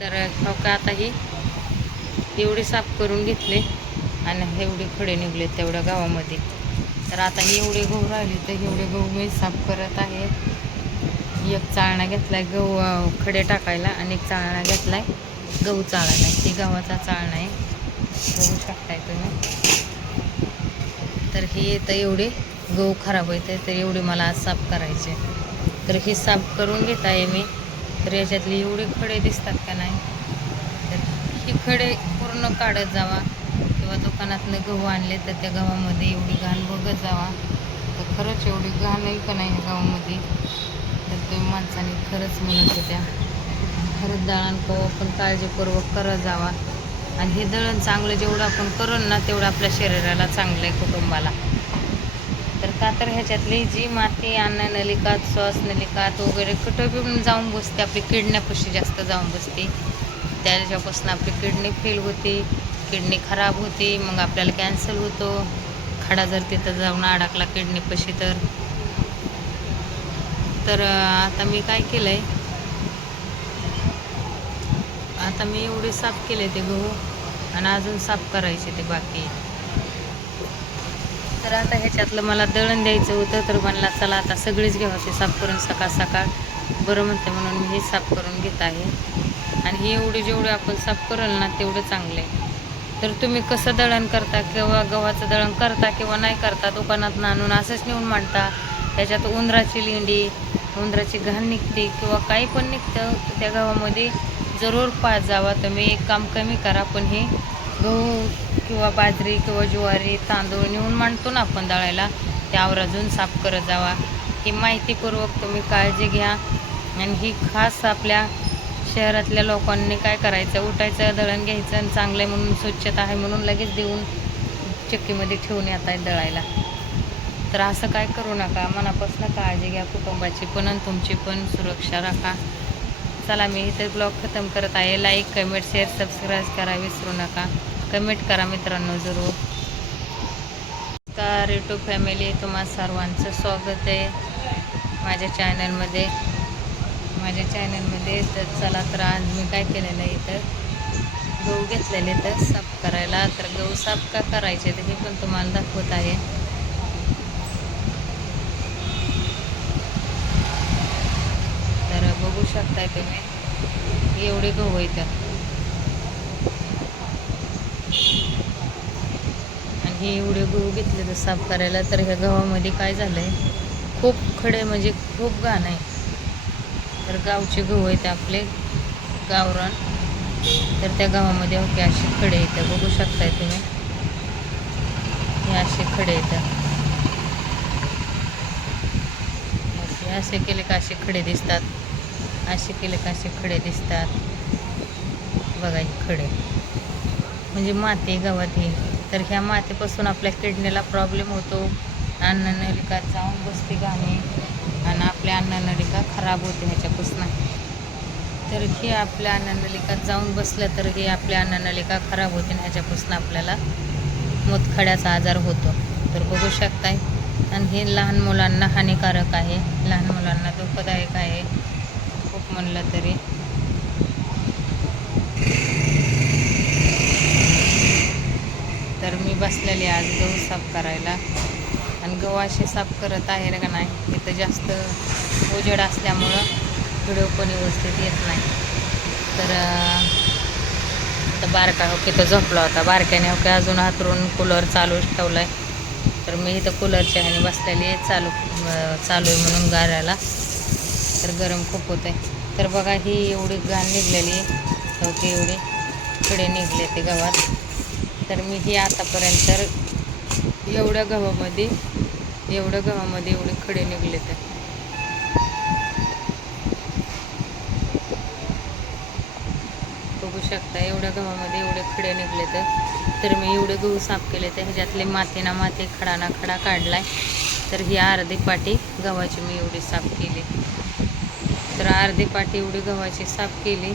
तर हो का आता ही एवढी साफ करून घेतले आणि एवढे खडे निघले तेवढ्या गावामध्ये. तर आता ही एवढे गहू राहिले तर एवढे गहू मी साफ करत आहे. एक चाळणा घेतलाय गहू खडे टाकायला आणि एक चाळणा घेतलाय गहू चाळायला. ही गव्हाचा चाळणा आहे, बघू शकताय तुम्ही. तर हे येतं एवढे गहू खराब येते तर एवढे मला आज साफ करायचे. तर हे साफ करून घेत आहे मी. तर याच्यातले एवढे खडे दिसतात का नाही, तर ही खडे पूर्ण काढत जावा किंवा दुकानातनं गहू आणले तर त्या गव्हामध्ये एवढी घाण बघत जावा. तर खरंच एवढी घाण आहे का नाही ह्या गावामध्ये, तर तुम्ही माणसाने खरंच म्हणत होत्या. खरंच दळण पण काळजीपूर्वक करत जावा. आणि हे दळण चांगलं जेवढं आपण करून ना तेवढं आपल्या शरीराला चांगलं आहे, कुटुंबाला. तर का तर ह्याच्यातली जी माती अन्ननलिकात श्वासनलिकात वगैरे कुठं बी जाऊन बसते, आपली किडण्यापाशी जास्त जाऊन बसते. त्याच्यापासून आपली किडनी फेल होते, किडनी खराब होते, मग आपल्याला कॅन्सर होतो. खडा जर तिथं जाऊन अडकला किडनीपाशी तर आता मी काय केलं आहे, आता मी एवढे साफ केले ते गहू आणि अजून साफ करायचे ते बाकी. तर आता ह्याच्यातलं मला दळण द्यायचं होतं, तर म्हणला चला आता सगळेच गव्हाचे साफ करून सकाळ सकाळ बरं म्हणते म्हणून मी हे साफ करून घेत आहे. आणि हे एवढे जेवढे आपण साफ कराल ना तेवढं चांगलं आहे. तर तुम्ही कसं दळण करता किंवा गव्हाचं दळण करता किंवा नाही करता, दुकानात आणून असंच नेऊन मांडता, त्याच्यात उंदराची लेंडी उंदराची घाण निघते किंवा काही पण निघतं, त्या गव्हामध्ये जरूर पाच जावा. तुम्ही एक काम कमी करा, पण हे गहू किंवा बाजरी किंवा ज्वारी तांदूळ नेऊन मांडतो ना आपण दळायला, ते आवर्जून साफ करत जावा. ही माहितीपूर्वक तुम्ही काळजी घ्या. आणि ही खास आपल्या शहरातल्या लोकांनी काय करायचं, उठायचं, दळण घ्यायचं आणि चांगलं आहे म्हणून, स्वच्छता आहे म्हणून लगेच देऊन चक्कीमध्ये ठेवून येत आहेत दळायला. तर असं काय करू नका, मनापासून काळजी घ्या कुटुंबाची पण आणि तुमची पण सुरक्षा राखा. चला मी इथे ब्लॉग खतम करत आहे. लाईक कमेंट शेअर सबस्क्राईब करा विसरू नका. कमेंट करा मित्रांनो जरूर. नमस्कार यूट्यूब फॅमिली, तुम्हा सर्वांचं स्वागत आहे माझ्या चॅनलमध्ये. तर चला, तर आज मी काय केलेलं आहे, इथं गहू घेतलेले तर साफ करायला. तर गहू साफ का करायचे तर हे पण तुम्हाला दाखवत आहे. तर बघू शकताय तुम्ही एवढे गहू इथं. आणि हे एवढे गहू घेतले तर साफ करायला. तर ह्या गव्हामध्ये काय झालं आहे, खूप खडे म्हणजे खूप घाण आहे. तर गावचे गहू आहेत आपले गावरान. तर त्या गावामध्ये ओके असे खडे येतं, बघू शकताय तुम्ही. हे असे खडे येतं, असे केले का असे खडे दिसतात, असे केले का असे खडे दिसतात. बघा हे खडे म्हणजे माती गावात ही. तर ह्या मातीपासून आपल्या किडनीला प्रॉब्लेम होतो, अन्ननलिकात जाऊन बसते घाणी आणि आपल्या अन्ननलिका खराब होते ह्याच्यापासून. तर हे आपल्या अन्ननलिकात जाऊन बसलं तर हे आपल्या अन्ननलिका खराब होते आणि ह्याच्यापासून आपल्याला मूतखड्याचा आजार होतो. तर बघू शकताय. आणि हे लहान मुलांना हानिकारक आहे, लहान मुलांना धोकादायक आहे खूप म्हणलं तरी. तर मी बसलेली आज गहू साफ करायला आणि गहू असे साफ करत आहे का नाही. इथं जास्त उजेड असल्यामुळं व्हिडिओ पण व्यवस्थित येत नाही. तर बारका हो की तो झोपला होता, बारक्याने हो की अजून हातरून कूलर चालूच ठेवला आहे. तर मी इथं कूलरच्या ह्याने बसलेली आहे, चालू आहे म्हणून गारायला. तर गरम खूप होत आहे. तर बघा ही एवढी घाण निघलेली आहे, हो की एवढे खडे निघले ते गव्हात. तर मी ही आतापर्यंत एवढ्या गव्हामध्ये एवढे खडे निघले. तर बघू शकता एवढ्या गव्हामध्ये एवढे खडे निघले. तर मी एवढे गहू साफ केले तर ह्याच्यातले माती ना माती, खडा ना खडा काढलाय. तर ही अर्धी पाटी गव्हाची मी एवढी साफ केली. तर अर्धी पाटी एवढी गव्हाची साफ केली.